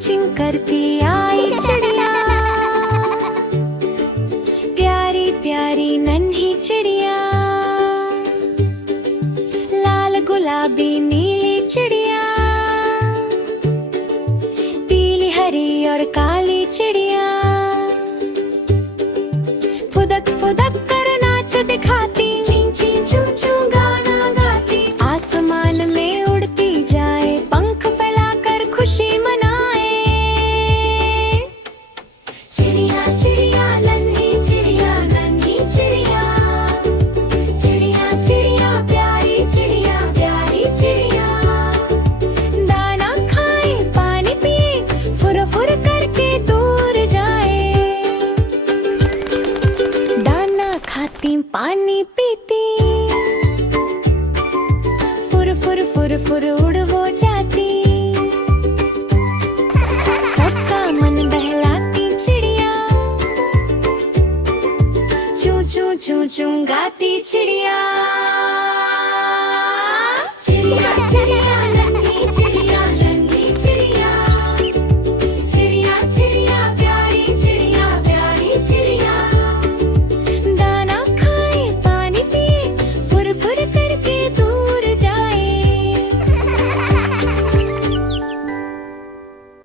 चिंग करती आई चिड़िया। प्यारी प्यारी नन्ही चिड़िया, लाल गुलाबी नीली चिड़िया, पीली हरी और काली चिड़िया, फुदक फुदक कर नाच दिखाती, चीं चीं चूं चूं गाना गाती। आसमान में उड़ती जाए, पंख फैलाकर खुशी मनाए। चिड़िया चिड़िया नन्ही चिड़िया, नन्ही चिड़िया, चिड़िया चिड़िया प्यारी चिड़िया, प्यारी चिड़िया। दाना खाए पानी पिए, फुर फुर करके दूर जाए। दाना खाती पानी पीती, फुर फुर फुर फुर उड़ हो जाती। सबका मन बहलाती चिड़िया, चूं चूं चूं चूं गाती चिड़िया। चिड़िया चिड़िया